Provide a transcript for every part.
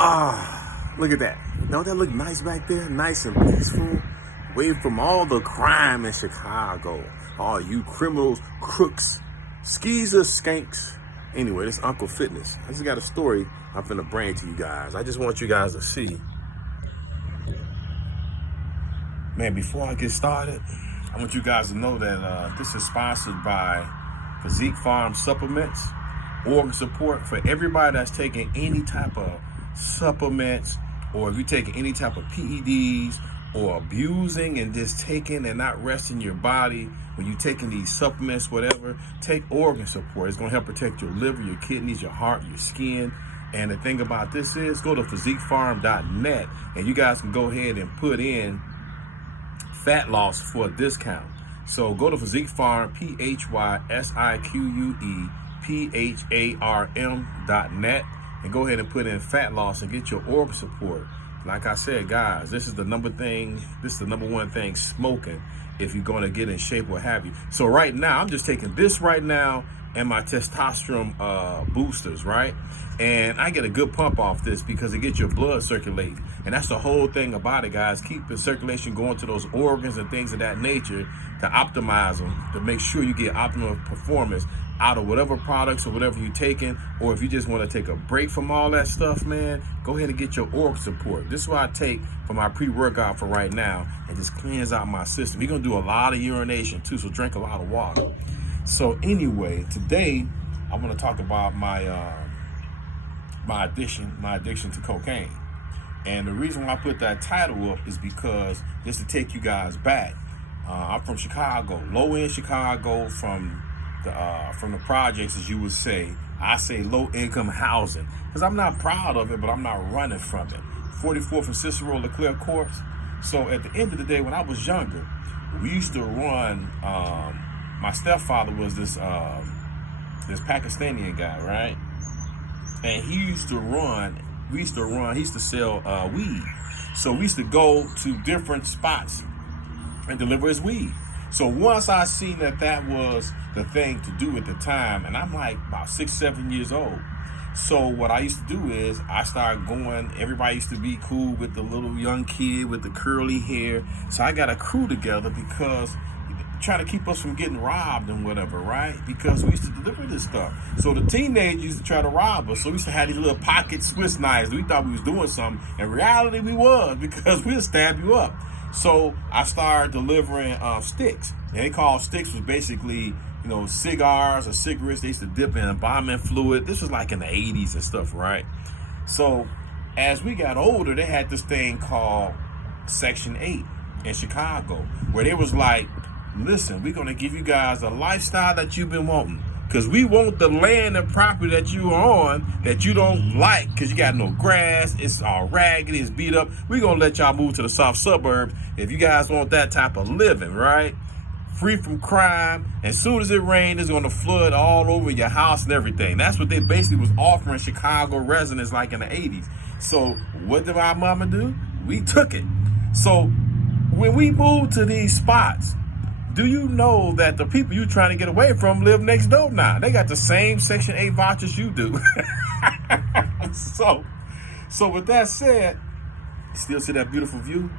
Ah, look at that. Don't that look nice back there? Nice and peaceful. Away from all the crime in Chicago. All you criminals, crooks, skeezers, skanks. Anyway, this Uncle Fitness. I just got a story I'm finna bring to you guys. I just want you guys to see. Man, before I get started, I want you guys to know that this is sponsored by Physique Farm Supplements, organ support for everybody that's taking any type of supplements, or if you're taking any type of PEDs or abusing and just taking and not resting your body when you're taking these supplements, whatever, take organ support. It's going to help protect your liver, your kidneys, your heart, your skin. And the thing about this is, go to physiquefarm.net and you guys can go ahead and put in fat loss for a discount. So go to Physique Farm, PhysiquePharm.net, and go ahead and put in fat loss and get your organ support. Like I said, guys, this is the number one thing smoking if you're going to get in shape, what have you. So right now, I'm just taking this right now and my testosterone boosters, right? And I get a good pump off this because it gets your blood circulating. And that's the whole thing about it, guys. Keep the circulation going to those organs and things of that nature to optimize them, to make sure you get optimal performance out of whatever products or whatever you're taking. Or if you just want to take a break from all that stuff, man, go ahead and get your organ support. This is what I take for my pre-workout for right now and just cleans out my system. You're going to do a lot of urination too, so drink a lot of water. So anyway, today I want to talk about my addiction to cocaine. And the reason why I put that title up is because just to take you guys back. I'm from Chicago, low-end Chicago, from the projects, as you would say. I say low-income housing because I'm not proud of it, but I'm not running from it. 44th and Cicero Leclerc Courts. So at the end of the day, when I was younger, we used to run. My stepfather was this Pakistani guy, right? And he used to sell weed. So we used to go to different spots and deliver his weed. So once I seen that was the thing to do at the time, and I'm like about 6, 7 years old. So what I used to do is I started going, everybody used to be cool with the little young kid with the curly hair. So I got a crew together because trying to keep us from getting robbed and whatever, right? Because we used to deliver this stuff. So the teenagers used to try to rob us. So we used to have these little pocket Swiss knives. We thought we was doing something. In reality, we was, because we'll stab you up. So I started delivering sticks. And they called sticks was basically, cigars or cigarettes. They used to dip in embalming fluid. This was like in the 80s and stuff, right? So as we got older, they had this thing called Section 8 in Chicago, where they was like, listen, we're going to give you guys a lifestyle that you've been wanting, because we want the land and property that you're on that you don't like because you got no grass, it's all raggedy, it's beat up. We're going to let y'all move to the soft suburbs if you guys want that type of living, right? Free from crime. As soon as it rains, it's going to flood all over your house and everything. That's what they basically was offering Chicago residents like in the 80s. So what did my mama do? We took it. So when we moved to these spots, do you know that the people you trying to get away from live next door now? They got the same Section 8 vouchers you do. So with that said, still see that beautiful view?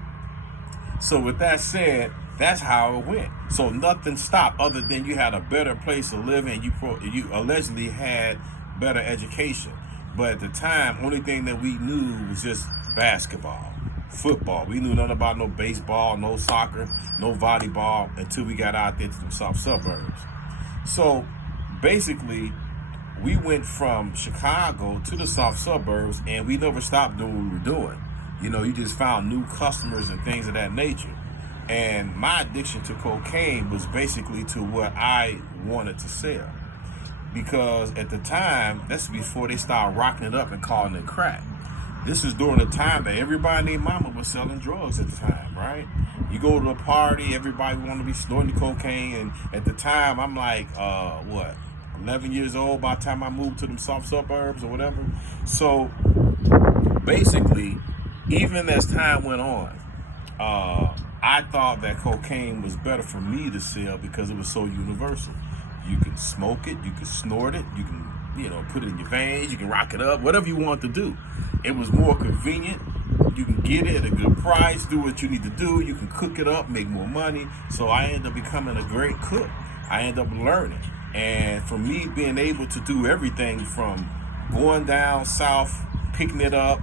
So with that said, that's how it went. So nothing stopped other than you had a better place to live in. You allegedly had better education. But at the time, only thing that we knew was just basketball, football. We knew nothing about no baseball, no soccer, no volleyball until we got out there to the soft suburbs. So basically, we went from Chicago to the soft suburbs and we never stopped doing what we were doing. You just found new customers and things of that nature. And my addiction to cocaine was basically to what I wanted to sell. Because at the time, that's before they started rocking it up and calling it crack. This is during the time that everybody named mama was selling drugs at the time, right? You go to a party, everybody want to be snorting cocaine. And at the time, I'm like, 11 years old by the time I moved to them soft suburbs or whatever. So basically, even as time went on, I thought that cocaine was better for me to sell because it was so universal. You can smoke it, you can snort it, you can, put it in your veins. You can rock it up, whatever you want to do. It was more convenient. You can get it at a good price, do what you need to do. You can cook it up, make more money. So I ended up becoming a great cook. I ended up learning. And for me, being able to do everything from going down south, picking it up,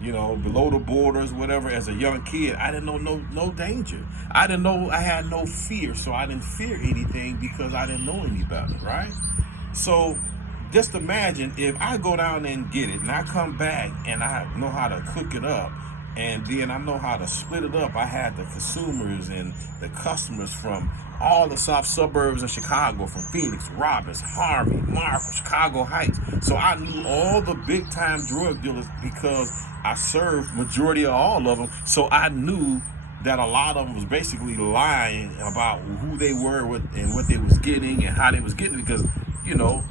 below the borders, whatever, as a young kid, I didn't know no danger. I didn't know, I had no fear. So I didn't fear anything because I didn't know any better, right? So just imagine if I go down and get it and I come back and I know how to cook it up and then I know how to split it up. I had the consumers and the customers from all the soft suburbs of Chicago, from Phoenix, Robbins, Harvey, Marfa, Chicago Heights. So I knew all the big time drug dealers because I served majority of all of them. So I knew that a lot of them was basically lying about who they were and what they was getting and how they was getting it, because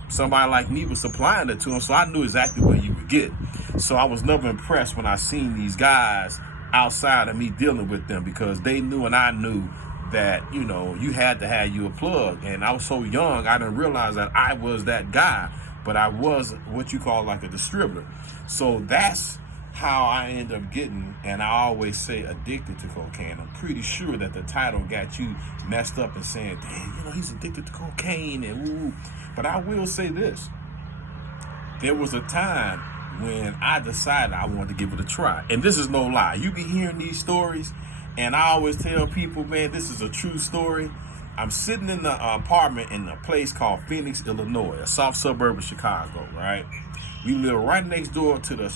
somebody like me was supplying it to them, so I knew exactly what you would get. So I was never impressed when I seen these guys outside of me dealing with them, because they knew and I knew that, you had to have you a plug. And I was so young, I didn't realize that I was that guy, but I was what you call like a distributor. So that's how I end up getting, and I always say addicted to cocaine. I'm pretty sure that the title got you messed up and saying, dang, he's addicted to cocaine and woo. But I will say this. There was a time when I decided I wanted to give it a try. And this is no lie. You be hearing these stories, and I always tell people, man, this is a true story. I'm sitting in the apartment in a place called Phoenix, Illinois, a soft suburb of Chicago, right? We live right next door to the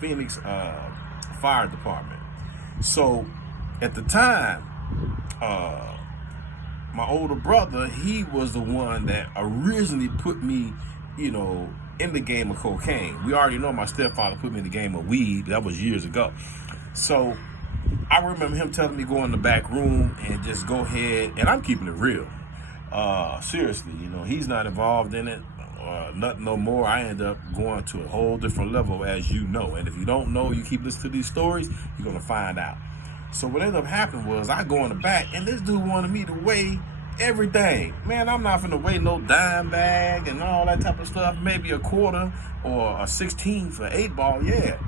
Phoenix fire department. So at the time, my older brother, he was the one that originally put me, in the game of cocaine. We already know my stepfather put me in the game of weed. That was years ago. So I remember him telling me go in the back room and just go ahead, and I'm keeping it real. Seriously, he's not involved in it. Nothing no more. I end up going to a whole different level, as you know. And if you don't know, you keep listening to these stories, you're going to find out. So what ended up happening was I go in the back, and this dude wanted me to weigh everything. Man, I'm not finna weigh no dime bag and all that type of stuff. Maybe a quarter or a 16 for 8-ball, yeah.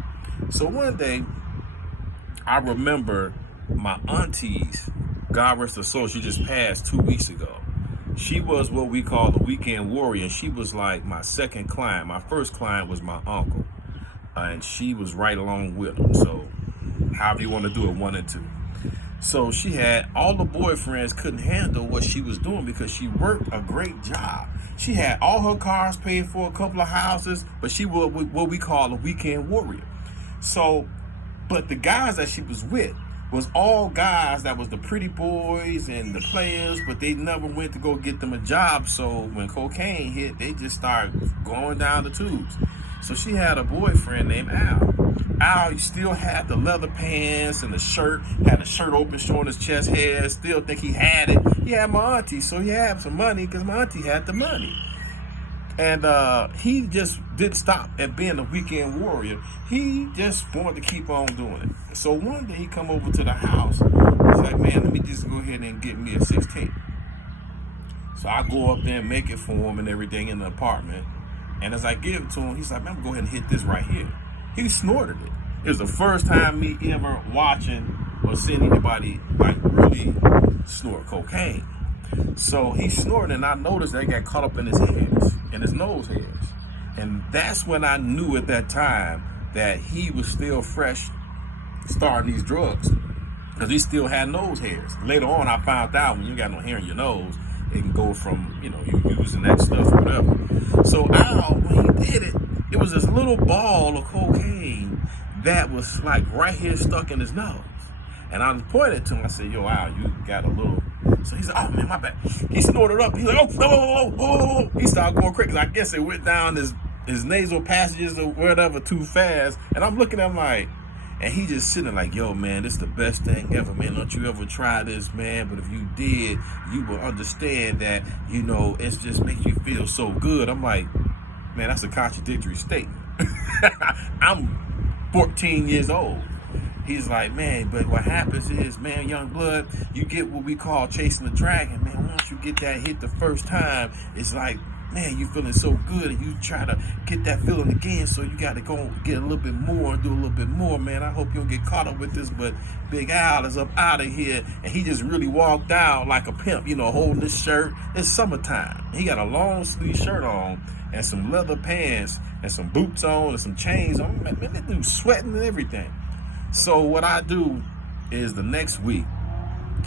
So one day, I remember my auntie's, God rest her soul, she just passed 2 weeks ago. She was what we call the weekend warrior, and she was like my second client. My first client was my uncle, and she was right along with him. So however you want to do it, 1 and 2. So she had all the boyfriends couldn't handle what she was doing because she worked a great job. She had all her cars paid for, a couple of houses, but she was what we call a weekend warrior. So, but the guys that she was with was all guys that was the pretty boys and the players, but they never went to go get them a job. So when cocaine hit, they just started going down the tubes. So she had a boyfriend named Al. Al still had the leather pants and the shirt, had the shirt open showing his chest hair, still think he had it. He had my auntie, so he had some money because my auntie had the money. And he just didn't stop at being a weekend warrior. He just wanted to keep on doing it. So one day he come over to the house. He's like, man, let me just go ahead and get me a 16. So I go up there and make it for him and everything in the apartment. And as I give it to him, he's like, man, I'm going to go ahead and hit this right here. He snorted it. It was the first time me ever watching or seeing anybody like really snort cocaine. So he snorted, and I noticed that it got caught up in his hairs, in his nose hairs. And that's when I knew at that time that he was still fresh starting these drugs, because he still had nose hairs. Later on, I found out when you got no hair in your nose, it can go from, you using that stuff or whatever. So Al, when he did it, it was this little ball of cocaine that was like right here stuck in his nose. And I pointed to him, I said, yo, Al, you got a little. So he said, oh man, my bad. He snorted up. He's like, oh. He started going crazy. I guess it went down his nasal passages or whatever too fast. And I'm looking at him like, and he just sitting like, yo, man, this is the best thing ever, man. Don't you ever try this, man. But if you did, you will understand that, it just makes you feel so good. I'm like, man, that's a contradictory statement. I'm 14 years old. He's like, man, but what happens is, man, young blood, you get what we call chasing the dragon, man. Once you get that hit the first time, it's like, man, you feeling so good, and you try to get that feeling again, so you got to go get a little bit more, do a little bit more, man. I hope you don't get caught up with this, but Big Al is up out of here, and he just really walked out like a pimp, holding this shirt. It's summertime. He got a long sleeve shirt on and some leather pants and some boots on and some chains on. Man, that dude's sweating and everything. So what I do is the next week,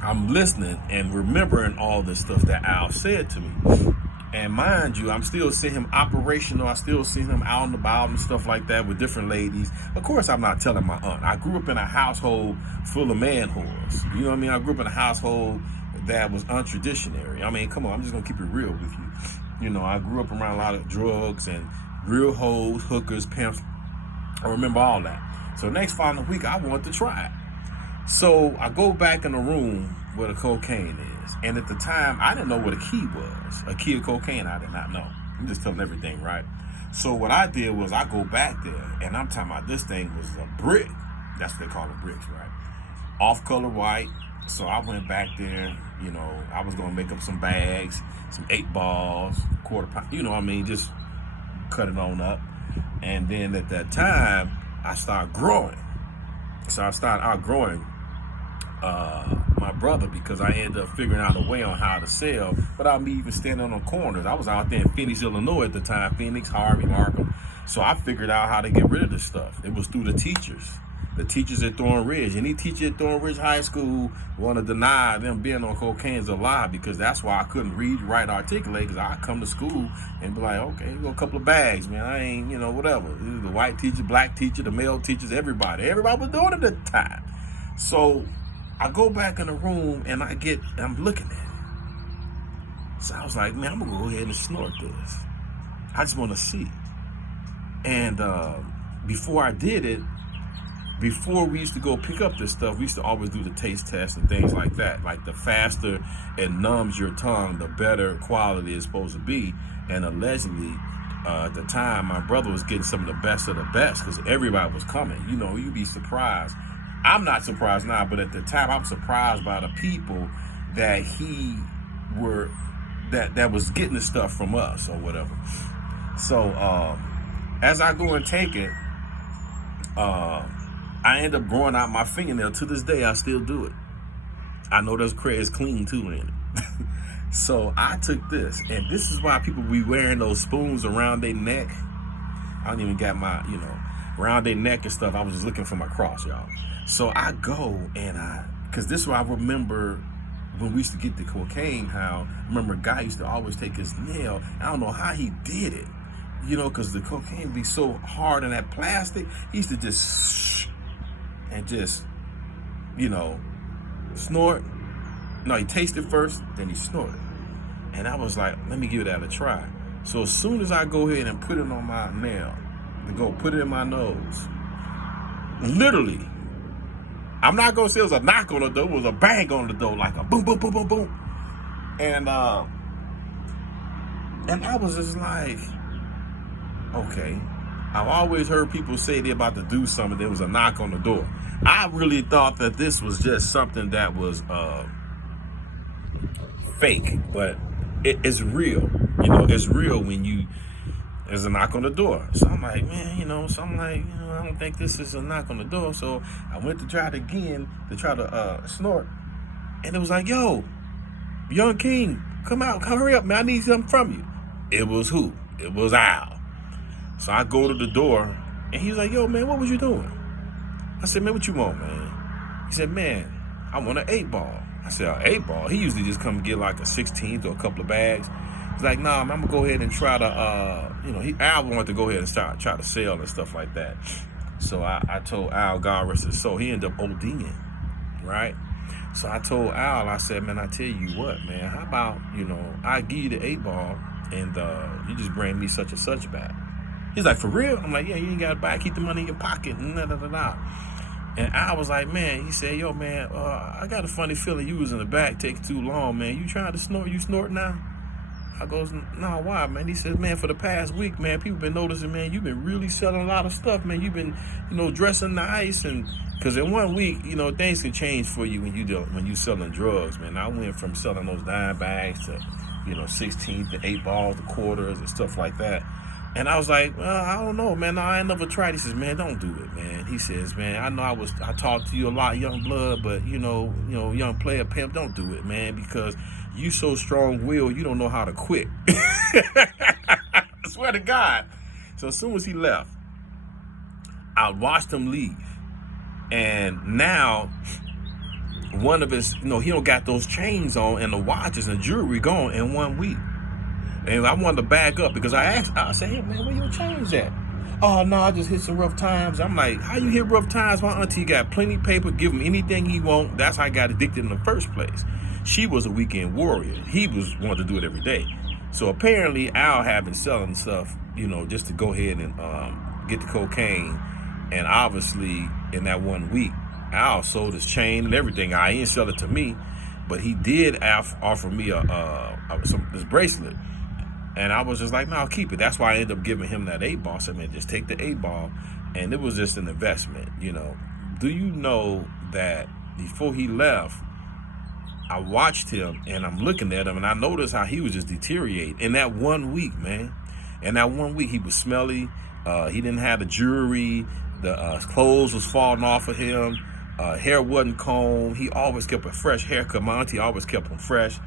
I'm listening and remembering all this stuff that Al said to me. And mind you, I'm still seeing him operational. I still see him out and about and stuff like that with different ladies. Of course, I'm not telling my aunt. I grew up in a household full of man whores. You know what I mean? I grew up in a household that was untraditionary. I mean, come on, I'm just going to keep it real with you. I grew up around a lot of drugs and real hoes, hookers, pimps. I remember all that. So next final week, I wanted to try it. So I go back in the room where the cocaine is. And at the time, I didn't know what a key was. A key of cocaine, I did not know. I'm just telling everything, right? So what I did was I go back there, and I'm talking about this thing was a brick. That's what they call them, bricks, right? Off-color white. So I went back there, I was going to make up some bags, some 8 balls, quarter pound, just cut it on up. And then at that time, I started growing. So I started outgrowing my brother, because I ended up figuring out a way on how to sell without me even standing on corners. I was out there in Phoenix, Illinois at the time, Phoenix, Harvey, Markham. So I figured out how to get rid of this stuff. It was through the teachers at Thorn Ridge. Any teacher at Thorn Ridge High School want to deny them being on cocaine is a lie, because that's why I couldn't read, write, articulate, because I'd come to school and be like, okay, you got a couple of bags, man. I ain't, whatever. The white teacher, black teacher, the male teachers, everybody was doing it at the time. So I go back in the room and I'm looking at it. So I was like, man, I'm going to go ahead and snort this. I just want to see. And before I did it, before we used to go pick up this stuff, we used to always do the taste test and things like that. Like, the faster it numbs your tongue, the better quality it's supposed to be. And allegedly, at the time, my brother was getting some of the best because everybody was coming. You'd be surprised. I'm not surprised now, but at the time, I'm surprised by the people that that was getting the stuff from us or whatever. So as I go and take it, I end up growing out my fingernail. To this day, I still do it. I know there's clean too in it. So I took this, and this is why people be wearing those spoons around their neck. I don't even got my, around their neck and stuff. I was just looking for my cross, y'all. So I go and because this is where I remember when we used to get the cocaine, how I remember a guy used to always take his nail. I don't know how he did it, because the cocaine be so hard in that plastic. He used to just and just, snort. No, he tasted first, then he snorted. And I was like, let me give that a try. So as soon as I go ahead and put it on my nail, put it in my nose, literally, I'm not going to say it was a knock on the door, it was a bang on the door, like a boom, boom, boom, boom, boom. And I was just like, okay. I've always heard people say they're about to do something, there was a knock on the door. I really thought that this was just something that was fake, but it's real. It's real when there's a knock on the door. So I'm like, man, I don't think this is a knock on the door. So I went to try it again to try to snort. And it was like, yo, Young King, come out, hurry up, man, I need something from you. It was who? It was Al. So I go to the door, and he's like, yo, man, what was you doing? I said, man, what you want, man? He said, man, I want an 8-ball. I said, an 8-ball? He usually just come and get like a 16th or a couple of bags. He's like, nah, man, I'm going to go ahead and try to, Al wanted to go ahead and try to sell and stuff like that. So I told Al, God rest his soul, he ended up ODing, right? So I told Al, I said, man, I tell you what, man, how about, I give you the 8-ball and you just bring me such and such back. He's like, for real? I'm like, yeah, you ain't got to buy it. Keep the money in your pocket. And I was like, man, he said, yo, man, I got a funny feeling you was in the back taking too long, man. You trying to snort? You snort now? I goes, no, why, man? He says, man, for the past week, man, people been noticing, man, you've been really selling a lot of stuff, man. You've been, dressing nice. And because in 1 week, things can change for you when you selling drugs, man. I went from selling those dime bags to, 16th, the 8 balls, the quarters, and stuff like that. And I was like, well, I don't know, man. No, I ain't never tried. He says, man, don't do it, man. He says, man, I know I talked to you a lot, young blood, but young player pimp, don't do it, man, because you so strong-willed, you don't know how to quit. I swear to God. So as soon as he left, I watched him leave, and now one of his, he don't got those chains on and the watches and jewelry gone in 1 week. And I wanted to back up because I said, hey, man, where your chains at? Oh, no, I just hit some rough times. I'm like, how you hit rough times? My auntie got plenty of paper, give him anything he want. That's how I got addicted in the first place. She was a weekend warrior. He wanted to do it every day. So apparently Al had been selling stuff, just to go ahead and get the cocaine. And obviously in that 1 week, Al sold his chain and everything. He didn't sell it to me, but he did offer me this bracelet. And I was just like, no, I'll keep it. That's why I ended up giving him that 8 ball. I said, man, just take the 8 ball. And it was just an investment, Do you know that before he left, I watched him and I'm looking at him and I noticed how he was just deteriorating in that 1 week, man. In that 1 week, he was smelly. He didn't have the jewelry. The clothes was falling off of him. Hair wasn't combed. He always kept a fresh haircut. My auntie always kept him fresh.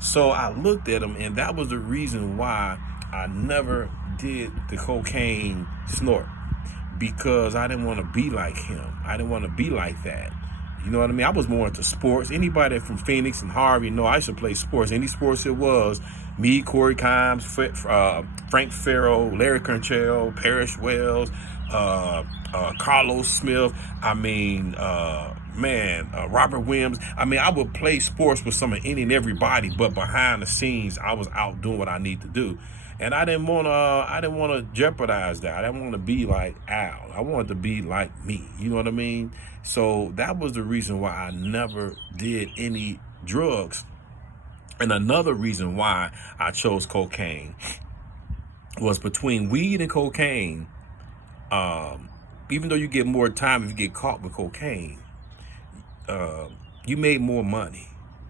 So I looked at him, and that was the reason why I never did the cocaine snort, because I didn't want to be like him. I didn't want to be like that. You know what I mean? I was more into sports. Anybody from Phoenix and Harvey know I used to play sports. Any sports it was. Me, Corey Kimes, Frank Farrell, Larry Conchell, Parrish Wells, Carlos Smith. Robert Williams. I would play sports with any and everybody, but behind the scenes, I was out doing what I need to do. And I didn't want to jeopardize that. I didn't want to be like Al. I wanted to be like me. You know what I mean? So that was the reason why I never did any drugs. And another reason why I chose cocaine was between weed and cocaine. Even though you get more time if you get caught with cocaine, you made more money.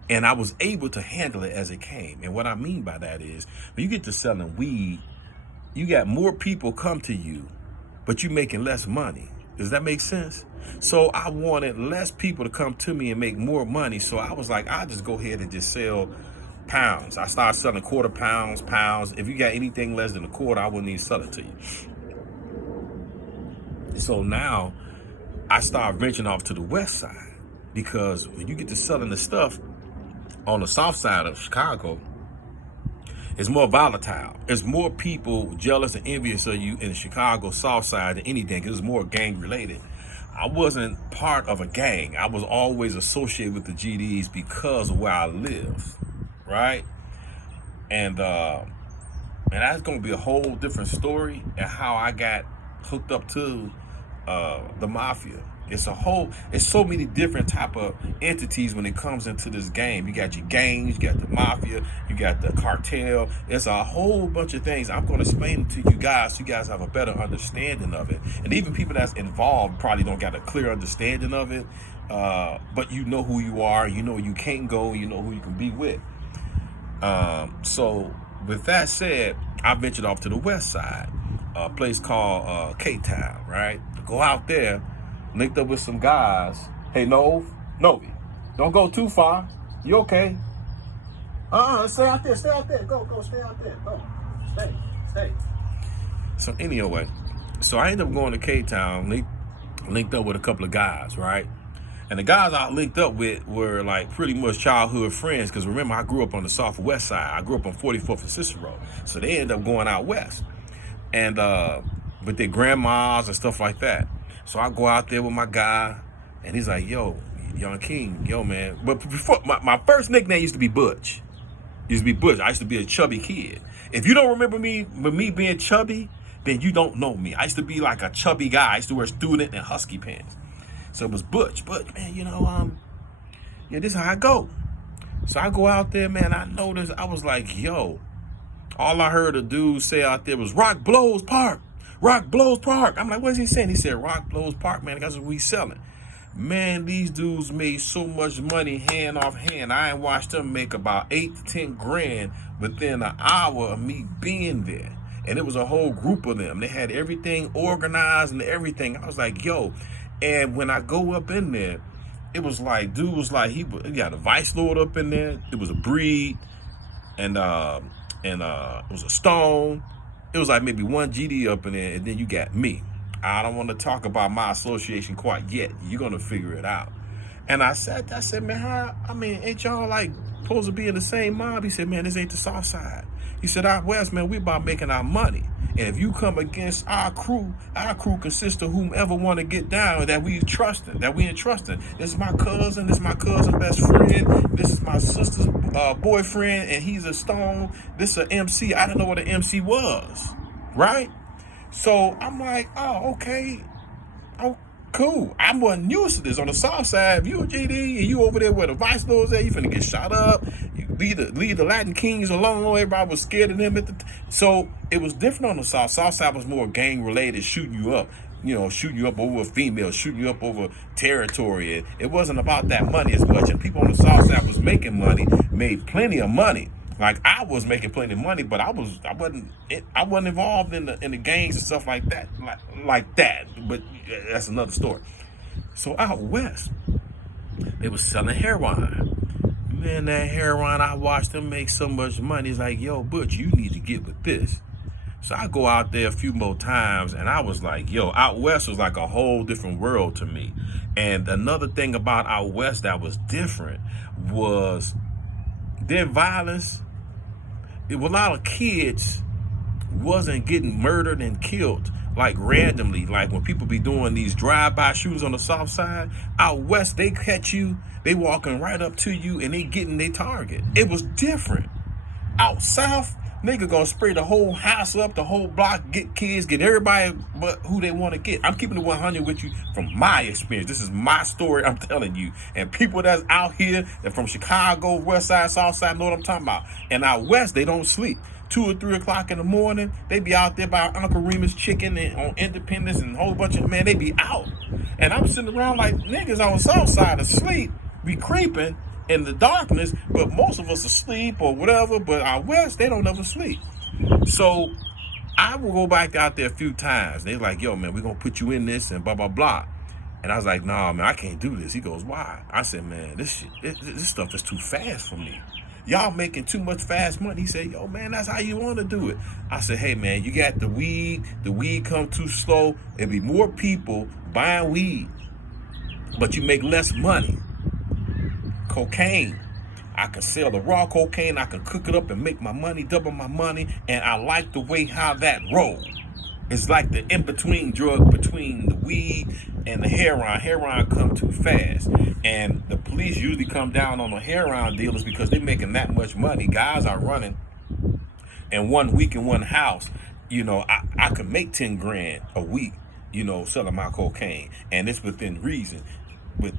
And I was able to handle it as it came. And what I mean by that is, when you get to selling weed, you got more people come to you, but you making less money. Does that make sense? So I wanted less people to come to me and make more money. So I was like, I'll just go ahead and just sell pounds. I started selling quarter pounds. If you got anything less than a quarter, I wouldn't even sell it to you. So now I start venturing off to the west side, because when you get to selling the stuff on the south side of Chicago, it's more volatile. There's more people jealous and envious of you in the Chicago south side than anything. It's more gang related. I wasn't part of a gang. I was always associated with the GDs because of where I live, right? And that's going to be a whole different story and how I got hooked up to the mafia. It's so many different type of entities when it comes into this game. You got your gangs, you got the mafia, you got the cartel. It's a whole bunch of things. I'm going to explain it to you guys so you guys have a better understanding of it. And even people that's involved probably don't got a clear understanding of it. But you know who you are, you know you can't go, you know who you can be with. So with that said, I ventured off to the west side, a place called K-Town, right? Go out there. Linked up with some guys. Hey, Novi, don't go too far. You okay? Stay out there. Go, stay out there. Go, stay. So anyway, I ended up going to K-Town, linked up with a couple of guys, right? And the guys I linked up with were like pretty much childhood friends, because remember, I grew up on the southwest side. I grew up on 44th and Cicero. So they ended up going out west. And with their grandmas and stuff like that. So I go out there with my guy, and he's like, yo, Young King, yo, man. But before, my first nickname used to be Butch. I used to be a chubby kid. If you don't remember me, with me being chubby, then you don't know me. I used to be like a chubby guy. I used to wear student and husky pants. So it was Butch, man, this is how I go. So I go out there, man, I noticed, I was like, yo, all I heard a dude say out there was Rock Blows Park. I'm like, what is he saying? He said, Rock Blows Park, man. That's what we selling. Man, these dudes made so much money hand off hand. I ain't watched them make about 8 to 10 grand within an hour of me being there. And it was a whole group of them. They had everything organized and everything. I was like, yo. And when I go up in there, it was like, dude was like, he got a Vice Lord up in there. It was a Breed, and it was a Stone. It was like maybe one GD up in there, and then you got me. I don't want to talk about my association quite yet. You're gonna figure it out. And I said, man, ain't y'all like supposed to be in the same mob? He said, man, this ain't the South Side. He said, out West, man, we about making our money. And if you come against our crew consists of whomever want to get down that we entrusting. This is my cousin, best friend, this is my sister's boyfriend, and he's a Stone. This is an MC. I didn't know what an MC was, right? So I'm like, oh, okay. Oh, cool. I wasn't used to this. On the South Side, if you a GD and you over there where the Vice Lord's at, you finna get shot up. You leave the Latin Kings alone. Everybody was scared of them. So it was different on the South. South Side was more gang related, shooting you up. Shooting you up over a female, shooting you up over territory. It wasn't about that money as much. And people on the South Side was making money, made plenty of money. Like I was making plenty of money, but I wasn't involved in the gangs and stuff like that, like that. But that's another story. So out West, they was selling heroin. Man, that heroin, I watched them make so much money. It's like, yo, Butch, you need to get with this. So I go out there a few more times, and I was like, yo, out West was like a whole different world to me. And another thing about out West that was different was their violence. A lot of kids wasn't getting murdered and killed like randomly, like when people be doing these drive-by shootings on the South Side. Out West, they catch you, they walking right up to you, and they getting their target. It was different. Out South, nigga gonna spray the whole house up, the whole block, get kids, get everybody but who they want to get. I'm keeping it 100 with you from my experience. This is my story I'm telling you. And people that's out here, that from Chicago, West Side, South Side, know what I'm talking about. And out West, they don't sleep. 2 or 3 o'clock in the morning, they be out there by Uncle Remus Chicken and on Independence and a whole bunch of, man, they be out. And I'm sitting around like niggas on the South Side asleep, be creeping in the darkness, but most of us asleep or whatever. But out West, they don't ever sleep. So I will go back out there a few times. They like, yo, man, we're gonna put you in this and blah blah blah. And I was like, nah, man, I can't do this. He goes, why? I said, man, this stuff is too fast for me. Y'all making too much fast money. He said, yo, man, that's how you want to do it. I said, hey, man, you got the weed come too slow. There'll be more people buying weed, but you make less money. Cocaine, I can sell the raw cocaine, I can cook it up and make my money, double my money, and I like the way how that rolls. It's like the in-between drug between the weed and the heroin. Heroin come too fast. And the police usually come down on the heroin dealers because they're making that much money. Guys are running in 1 week in one house. I could make 10 grand a week, selling my cocaine. And it's within reason. With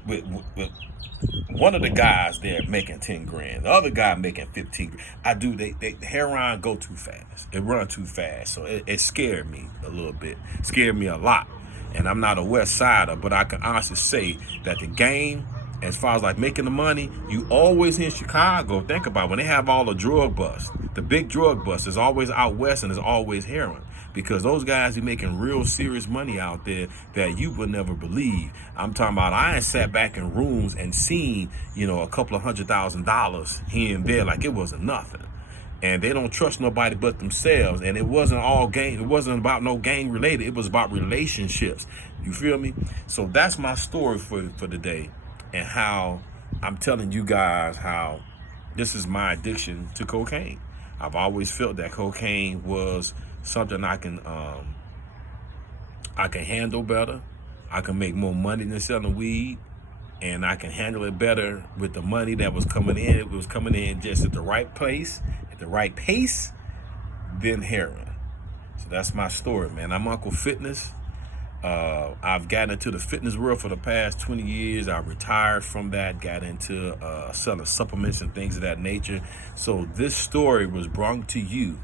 one of the guys there making 10 grand, the other guy making 15 grand. They heroin go too fast. It run too fast. So it scared me a little bit. Scared me a lot. And I'm not a West Sider, but I can honestly say that the game, as far as like making the money, you always in Chicago, think about when they have all the drug busts, the big drug busts is always out West and it's always heroin. Because those guys be making real serious money out there that you would never believe. I'm talking about, I ain't sat back in rooms and seen, a couple of $100,000 here and there like it wasn't nothing. And they don't trust nobody but themselves. And it wasn't all gang. It wasn't about no gang related. It was about relationships. You feel me? So that's my story for today, and how I'm telling you guys how this is my addiction to cocaine. I've always felt that cocaine was something I can handle better. I can make more money than selling weed, and I can handle it better with the money that was coming in. It was coming in just at the right place, at the right pace, than heroin. So that's my story, man. I'm Uncle Fitness. I've gotten into the fitness world for the past 20 years. I retired from that, got into selling supplements and things of that nature. So this story was brought to you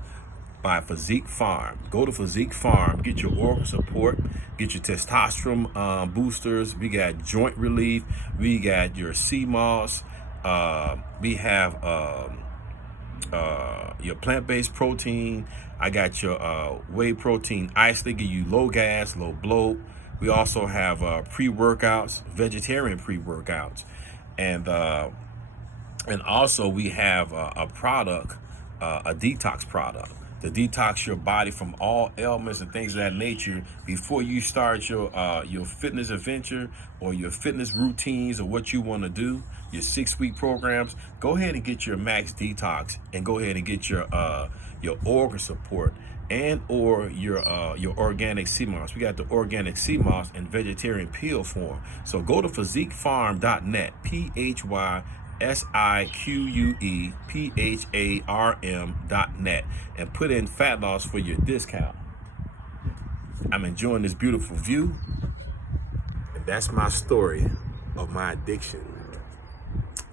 by Physique Farm. Go to Physique Farm, get your organ support, get your testosterone boosters. We got joint relief. We got your CMOS. We have your plant-based protein. I got your whey protein ice. They give you low gas, low bloat. We also have pre-workouts, vegetarian pre-workouts, and also we have a product, a detox product, to detox your body from all ailments and things of that nature before you start your fitness adventure or your fitness routines or what you want to do, your 6-week programs. Go ahead and get your max detox and go ahead and get your organ support and or your organic sea moss. We got the organic sea moss in vegetarian peel form. So go to physiquefarm.net, PhysiquePharm.net, and put in fat loss for your discount. I'm enjoying this beautiful view, and that's my story of my addiction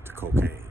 to cocaine.